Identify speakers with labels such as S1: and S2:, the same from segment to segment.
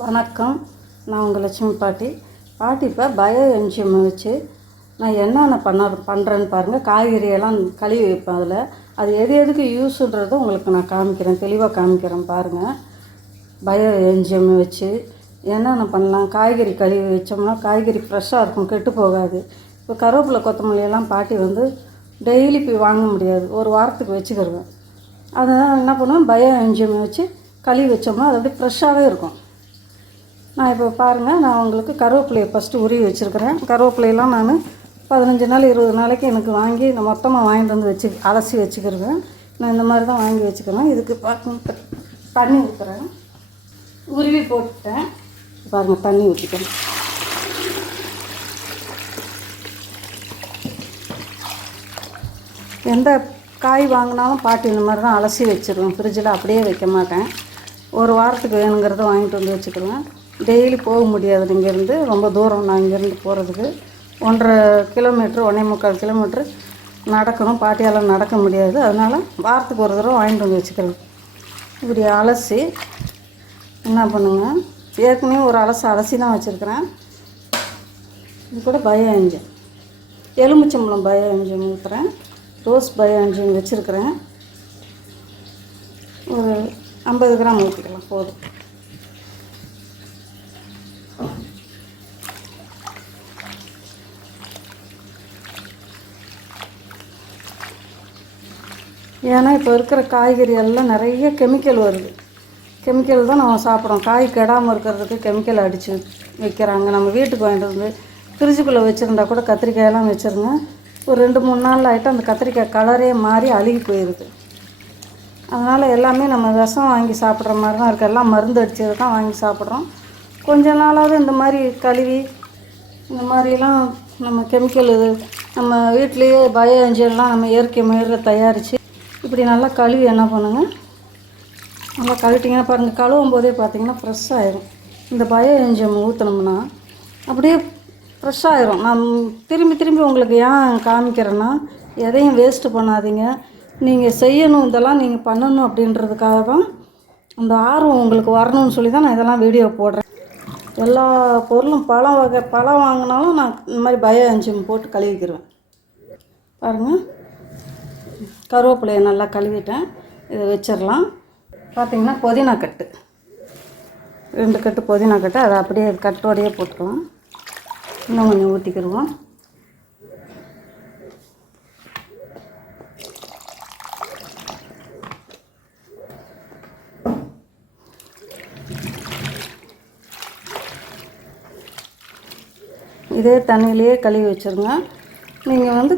S1: வணக்கம். நான் உங்கள் லட்சுமி பாட்டி. பாட்டி இப்போ பயோ என்ஜிஎம் வச்சு நான் என்னென்ன பண்ண பண்ணுறேன்னு பாருங்கள் காய்கறியெல்லாம் கழுவி வைப்பேன் அதில். அது எது எதுக்கு யூஸுன்றதை உங்களுக்கு நான் காமிக்கிறேன். தெளிவாக காமிக்கிறேன் பாருங்கள் பயோ என்ஜிஎம் வச்சு என்னென்ன பண்ணலாம் காய்கறி கழுவி வச்சோம்னா காய்கறி ஃப்ரெஷ்ஷாக இருக்கும் கெட்டு போகாது. இப்போ கருவேப்பிலை கொத்தமல்லியெல்லாம் பாட்டி வந்து டெய்லி போய் வாங்க முடியாது. ஒரு வாரத்துக்கு வச்சுக்கிடுவேன் அதனால் என்ன பண்ணுவேன் பயோ என்ஜிஎம் வச்சு கழுவி வச்சோம்னா அது அப்படியே ஃப்ரெஷ்ஷாகவே இருக்கும். நான் இப்போ பாருங்கள் நான் உங்களுக்கு கருவேப்பிலையை ஃபஸ்ட்டு உருவி வச்சுருக்கிறேன். கருவேப்பிலையெல்லாம் நான் பதினஞ்சு நாள் இருபது நாளைக்கு எனக்கு வாங்கி நான் மொத்தமாக வாங்கிட்டு வந்து வச்சு அலசி வச்சுக்கிருவேன் நான் இந்த மாதிரி தான் வாங்கி வச்சுக்கிறேன். இதுக்கு பார்க்க தண்ணி ஊற்றுறேன் உருவி போட்டுட்டேன். பாருங்கள் தண்ணி ஊற்றிக்கிறேன் எந்த காய் வாங்கினாலும் பாட்டி இந்த மாதிரி தான் அலசி வச்சுருவேன். ஃப்ரிட்ஜில் அப்படியே வைக்க மாட்டேன். ஒரு வாரத்துக்கு வேணுங்கிறத வாங்கிட்டு வந்து வச்சுக்கிடுவேன் டெய்லி போக முடியாது. இங்கேருந்து ரொம்ப தூரம் நான் இங்கேருந்து போகிறதுக்கு ஒன்றரை கிலோமீட்ரு ஒன்றே முக்கால் கிலோமீட்ரு நடக்கணும். பாட்டியால் நடக்க முடியாது. அதனால் வாரத்துக்கு ஒரு தடவை வாங்கிட்டு வந்து வச்சுக்கலாம். இப்படி அலசி என்ன பண்ணுங்க? ஏற்கனவே ஒரு அலசி அலசி தான் வச்சுருக்கிறேன். இது கூட பயம் எஞ்சம் எலுமிச்சம்பழம் பயோ எஞ்சம் ஊற்றுறேன் ரோஸ் பயோ எஞ்சம் வச்சுருக்கிறேன். ஒரு ஐம்பது கிராம் ஊற்றிக்கலாம் போதும். ஏன்னா இப்போ இருக்கிற காய்கறி எல்லாம் நிறைய கெமிக்கல் வருது. கெமிக்கல் தான் நம்ம சாப்பிட்றோம். காய் கெடாமல் இருக்கிறதுக்கு கெமிக்கல் அடித்து வைக்கிறாங்க. நம்ம வீட்டுக்கு வாங்கிட்டு வந்து ஃப்ரிட்ஜுக்குள்ளே வச்சுருந்தா கூட கத்திரிக்காயெல்லாம் வச்சுருங்க ஒரு ரெண்டு மூணு நாள் ஆகிட்டு அந்த கத்திரிக்காய் கலரே மாறி அழுகி போயிடுது அதனால் எல்லாமே நம்ம விஷம் வாங்கி சாப்பிட்ற மாதிரி தான் இருக்குது எல்லாம் மருந்து அடித்தது தான் வாங்கி சாப்பிட்றோம். கொஞ்ச நாளாவது இந்த மாதிரி கழுவி இந்த மாதிரிலாம் நம்ம கெமிக்கல் இது நம்ம வீட்லேயே பயோ இன்ஜின்லாம் நம்ம இயற்கை முறையில் தயாரித்து இப்படி நல்லா கழுவி என்ன பண்ணுங்கள் நல்லா கழுவிட்டிங்கன்னா பாருங்கள் கழுவும் போதே பார்த்தீங்கன்னா ஃப்ரெஷ் ஆயிரும். இந்த பயோ என்ஜிஎம் ஊற்றினோம்னா அப்படியே ஃப்ரெஷ் ஆயிரும். நான் திரும்பி திரும்பி உங்களுக்கு ஏன் காமிக்கிறேன்னா எதையும் வேஸ்ட்டு பண்ணாதீங்க. நீங்கள் செய்யணும் இதெல்லாம் நீங்கள் பண்ணணும் அப்படின்றதுக்காக தான் அந்த ஆர்வம் உங்களுக்கு வரணும்னு சொல்லி தான் நான் இதெல்லாம் வீடியோ போடுறேன். எல்லா பொருளும் பழம் வகை பழம் வாங்கினாலும் நான் இந்த மாதிரி பயோ என்ஜிஎம் போட்டு கழுவிக்கிறேன் பாருங்கள் கருவேப்பிலையை நல்லா கழுவிட்டேன். இதை வச்சிடலாம். பார்த்திங்கன்னா புதினா கட்டு. ரெண்டு கட்டு புதினா கட்டு. அதை அப்படியே கட்டோடையே போட்டுக்கலாம். இன்னும் கொஞ்சம் ஊற்றிக்கிடுவோம் இதே தண்ணியிலேயே கழுவி வச்சுருங்க. நீங்கள் வந்து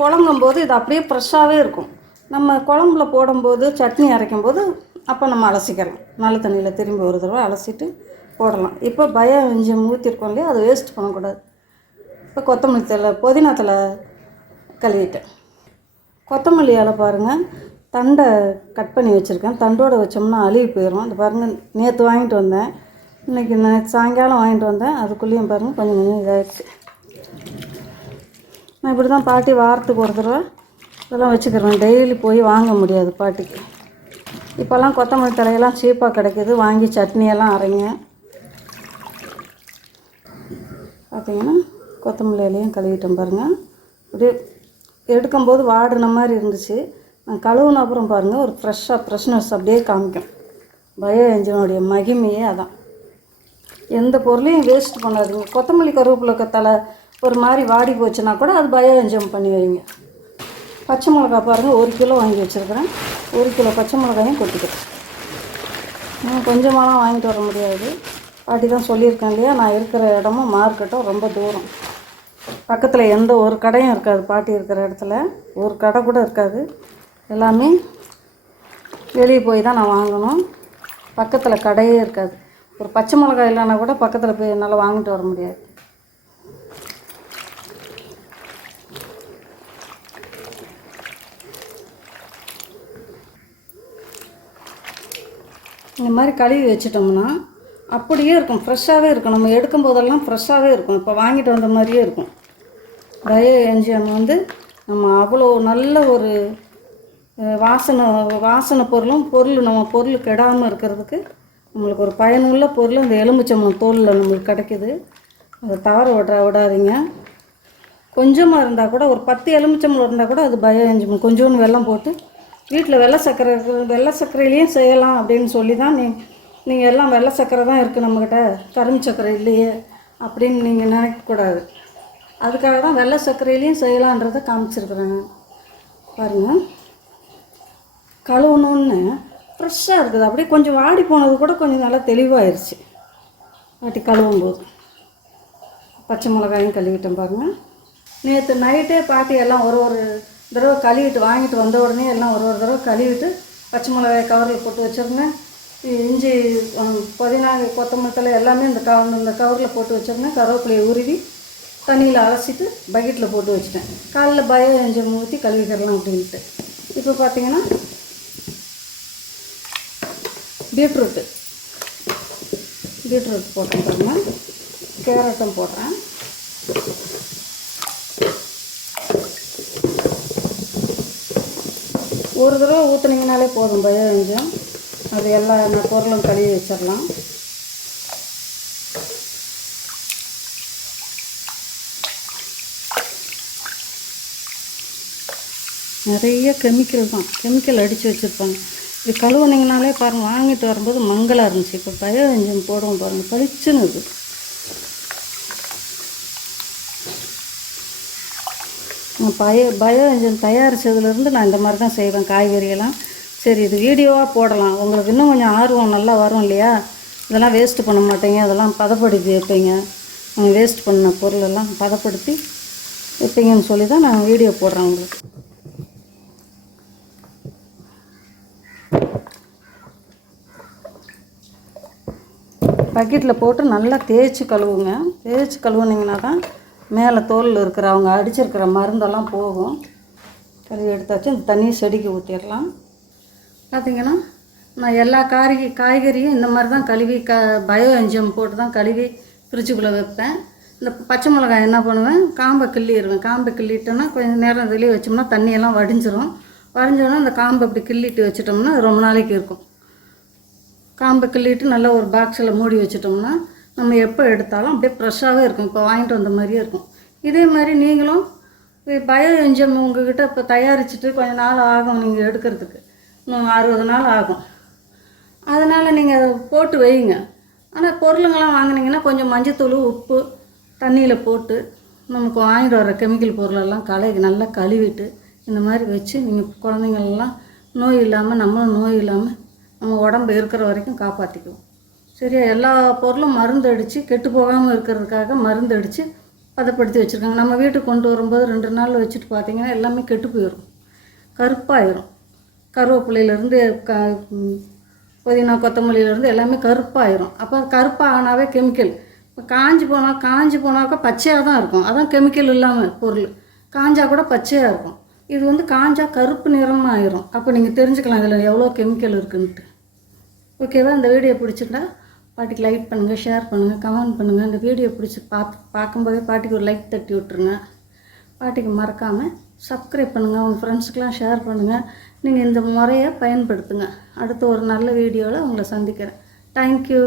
S1: புழங்கும்போது போது இது அப்படியே ஃப்ரெஷ்ஷாகவே இருக்கும். நம்ம குழம்புல போடும்போது சட்னி அரைக்கும் போது அப்போ நம்ம அலசிக்கலாம். நல்ல தண்ணியில் திரும்பி ஒரு தடவை அலசிட்டு போடலாம். இப்போ பயம் இஞ்சி ஊற்றிருக்கோம் இல்லையா? அதை வேஸ்ட் பண்ணக்கூடாது. இப்போ கொத்தமல்லி தலை புதினா தலை கழுவிட்டேன். கொத்தமல்லி இலை பாருங்கள் தண்டை கட் பண்ணி வச்சுருக்கேன். தண்டோடு வச்சோம்னா அழுகி போயிடும் அது பாருங்கள் நேற்று வாங்கிட்டு வந்தேன். இன்றைக்கி நேற்று சாயங்காலம் வாங்கிட்டு வந்தேன். அதுக்குள்ளேயும் பாருங்கள் கொஞ்சம் கொஞ்சம் இதாகிடுச்சு நான் இப்படி தான் பாட்டி வாரத்துக்கு ஒரு தடவை இதெல்லாம் வச்சுக்கிறேன். டெய்லி போய் வாங்க முடியாது பாட்டிக்கு. இப்போல்லாம் கொத்தமல்லி தலையெல்லாம் சீப்பாக கிடைக்கிது. வாங்கி சட்னியெல்லாம் அரைங்க. பார்த்தீங்கன்னா கொத்தமல்லி இலையும் கழுவிட்டேன் பாருங்கள் அப்படியே எடுக்கும்போது வாடின மாதிரி இருந்துச்சு. நான் கழுவுன அப்புறம் பாருங்கள் ஒரு ஃப்ரெஷ்ஷாக ஃப்ரெஷ்னஸ் அப்படியே காமிக்கும். பயோ என்ஜினுடைய மகிமையே அதான். எந்த பொருளையும் வேஸ்ட் பண்ணாதுங்க. கொத்தமல்லி கருவேப்பிலை தலை ஒரு மாதிரி வாடி போச்சுன்னா கூட அது பயோ பண்ணி வைங்க. பச்சை மிளகா பாருங்கள் ஒரு கிலோ வாங்கி வச்சுருக்குறேன். ஒரு கிலோ பச்சை மிளகாயும் கொட்டிக்கிறேன். நான் கொஞ்சமாலாம் வாங்கிட்டு வர முடியாது. பாட்டி தான் சொல்லியிருக்கேன் இல்லையா? நான் இருக்கிற இடமும் மார்க்கெட்டும் ரொம்ப தூரம். பக்கத்தில் எந்த ஒரு கடையும் இருக்காது. பாட்டி இருக்கிற இடத்துல ஒரு கடை கூட இருக்காது. எல்லாமே வெளியே போய் தான் நான் வாங்கணும். பக்கத்தில் கடையே இருக்காது. ஒரு பச்சை மிளகாய் இல்லைன்னா கூட பக்கத்தில் போய் என்னால் வாங்கிட்டு வர முடியாது. இந்த மாதிரி கழுவி வச்சிட்டோம்னா அப்படியே இருக்கும் ஃப்ரெஷ்ஷாகவே இருக்கும். நம்ம எடுக்கும் போதெல்லாம் ஃப்ரெஷ்ஷாகவே இருக்கும். இப்போ வாங்கிட்டு வந்த மாதிரியே இருக்கும். பயோ என்ஜிஎம் வந்து நம்ம அவ்வளோ நல்ல ஒரு வாசனை வாசனை பொருளும் பொருள் நம்ம பொருள் கெடாமல் இருக்கிறதுக்கு நம்மளுக்கு ஒரு பயனுள்ள பொருள் அந்த எலுமிச்சம்பழம் தோலில் நம்மளுக்கு கிடைக்குது. அதை தவற விட விடாதீங்க. கொஞ்சமாக இருந்தால் கூட ஒரு பத்து எலுமிச்சம்பழம் இருந்தால் கூட அது பயோ என்ஜிம் கொஞ்சோண்டு வெள்ளம் போட்டு வீட்டில் வெள்ளை சர்க்கரை இருக்குது வெள்ளை சர்க்கரையிலையும் செய்யலாம் அப்படின்னு சொல்லி தான் நீ நீங்கள் எல்லாம் வெள்ளை சர்க்கரை தான் இருக்குது நம்மக்கிட்ட கரும்பு சர்க்கரை இல்லையே அப்படின்னு நீங்கள் நினைக்கக்கூடாது அதுக்காக தான் வெள்ளை சர்க்கரையிலையும் செய்யலான்றதை காமிச்சிருக்கிறேங்க பாருங்கள் கழுவணுன்னு ஃப்ரெஷ்ஷாக இருக்குது. அப்படியே கொஞ்சம் வாடி போனது கூட கொஞ்சம் நல்லா தெளிவாயிருச்சு. வாட்டி கழுவும் போது பச்சை மிளகாயும் கழுவிட்டேன் பாருங்கள் நேற்று நைட்டே பாட்டி எல்லாம் ஒரு ஒரு தடவை கழுவிட்டு வாங்கிட்டு வந்த உடனே எல்லாம் ஒரு ஒரு தடவை கழுவிட்டு பச்சை மிளகாய் கவரில் போட்டு வச்சுருந்தேன். இஞ்சி புதினா கொத்தமல்லி தலை எல்லாமே இந்த கவர் இந்த கவரில் போட்டு வச்சுருந்தேன். கருவேப்பிலையை உருவி தண்ணியில் அலசிட்டு பக்கெட்டில் போட்டு வச்சுட்டேன். காலைல பயோ எஞ்சம் ஊற்றி கழுவிக்கிறலாம் அப்படின்ட்டு. இப்போ பார்த்தீங்கன்னா பீட்ரூட்டு பீட்ரூட் போட்டேன் பாருங்க. கேரட்டும் போடுறேன் ஒரு தடவை ஊற்றுனீங்கனாலே போதும் பயோ எஞ்சம் அது எல்லா பொருளும் கழுவி வச்சிடலாம். நிறைய கெமிக்கல் தான். கெமிக்கல் அடித்து வச்சுருப்பாங்க. இது கழுவுனீங்கனாலே பாருங்கள் வாங்கிட்டு வரும்போது மங்கலாக இருந்துச்சு. இப்போ பயோ போடுவோம் பாருங்கள் பளிச்சுன்னு இருக்குது பயோ பயோ தயாரித்ததுலேருந்து நான் இந்த மாதிரி தான் செய்வேன் காய்கறியெல்லாம். சரி இது வீடியோவாக போடலாம். உங்களுக்கு இன்னும் கொஞ்சம் ஆர்வம் நல்லா வரும் இல்லையா? இதெல்லாம் வேஸ்ட்டு பண்ண மாட்டேங்க அதெல்லாம் பதப்படுத்தி வைப்பீங்க. வேஸ்ட் பண்ண பொருளெல்லாம் பதப்படுத்தி வைப்பீங்கன்னு சொல்லி தான் நான் வீடியோ போடுறேன் உங்களுக்கு. பக்கெட்டில் போட்டு நல்லா தேய்ச்சி கழுவுங்க. தேய்ச்சி கழுவுனீங்கன்னா தான் மேலே தோலில் இருக்கிற அவங்க அடிச்சிருக்கிற மருந்தெல்லாம் போகும். கழுவி எடுத்தாச்சு இந்த தண்ணியை செடிக்கு ஊற்றிடலாம் பார்த்தீங்கன்னா நான் எல்லா காரி காய்கறியும் இந்த மாதிரி தான் கழுவி க பயோ என்ஜியம் போட்டு தான் கழுவி ஃப்ரிட்ஜுக்குள்ளே வைப்பேன். இந்த பச்சை மிளகாய் என்ன பண்ணுவேன்? காம்பை கிள்ளிடுவேன். காம்பை கிள்ளிட்டோன்னா கொஞ்சம் நேரம் வெளியே வச்சோம்னா தண்ணியெல்லாம் வடிஞ்சிரும். வடிஞ்சோன்னா அந்த காம்பை இப்படி கிள்ளிட்டு வச்சிட்டோம்னா அது ரொம்ப நாளைக்கு இருக்கும். காம்பை கிள்ளிட்டு நல்லா ஒரு பாக்ஸில் மூடி வச்சிட்டோம்னா நம்ம எப்போ எடுத்தாலும் அப்படியே ஃப்ரெஷ்ஷாகவே இருக்கும். இப்போ வாங்கிட்டு வந்த மாதிரியே இருக்கும். இதே மாதிரி நீங்களும் பயோ என்ஜியம் உங்ககிட்ட இப்போ தயாரிச்சுட்டு கொஞ்சம் நாள் ஆகும் நீங்கள் எடுக்கிறதுக்கு. இன்னும் அறுபது நாள் ஆகும். அதனால் நீங்கள் அதை போட்டு வைங்க. ஆனால் பொருளுங்கள்லாம் வாங்கினீங்கன்னா கொஞ்சம் மஞ்சத்தூள் உப்பு தண்ணியில் போட்டு நமக்கு வாங்கிட்டு வர கெமிக்கல் பொருளெல்லாம் களை நல்லா கழுவிட்டு இந்த மாதிரி வச்சு நீங்கள் குழந்தைங்களெல்லாம் நோய் இல்லாமல் நம்மளும் நோய் இல்லாமல் நம்ம உடம்பு இருக்கிற வரைக்கும் காப்பாற்றிக்குவோம் சரியா எல்லா பொருளும் மருந்து அடித்து கெட்டு போகாமல் இருக்கிறதுக்காக மருந்து அடித்து பதப்படுத்தி வச்சுருக்காங்க. நம்ம வீட்டுக்கு கொண்டு வரும்போது ரெண்டு நாள் வச்சுட்டு பார்த்தீங்கன்னா எல்லாமே கெட்டு போயிடும் கருப்பாயிரும். கருவேப்பிலையிலேருந்து க புதினா கொத்தமல்லியிலேருந்து எல்லாமே கருப்பாயிரும். அப்போ கருப்பாகனாவே கெமிக்கல். இப்போ காஞ்சி போனால் காஞ்சி போனாக்கா பச்சையாக தான் இருக்கும். அதான் கெமிக்கல் இல்லாமல் பொருள். காஞ்சா கூட பச்சையாக இருக்கும். இது வந்து காஞ்சா கருப்பு நிறமாக ஆயிரும் அப்போ நீங்கள் தெரிஞ்சுக்கலாம் இதில் எவ்வளோ கெமிக்கல் இருக்குன்ட்டு. ஓகேவா? இந்த வீடியோ பிடிச்சிருந்தா பாட்டிக்கு லைக் பண்ணுங்கள் ஷேர் பண்ணுங்கள் கமெண்ட் பண்ணுங்கள் இந்த வீடியோ பிடிச்சி பார்த்து பார்க்கும்போதே பாட்டிக்கு ஒரு லைக் தட்டி விட்ருங்க பாட்டிக்கு மறக்காமல் சப்ஸ்கிரைப் பண்ணுங்கள் உங்கள் ஃப்ரெண்ட்ஸுக்கெலாம் ஷேர் பண்ணுங்கள் நீங்கள் இந்த முறையை பயன்படுத்துங்க. அடுத்த ஒரு நல்ல வீடியோவில் உங்களை சந்திக்கிறேன். தேங்க்யூ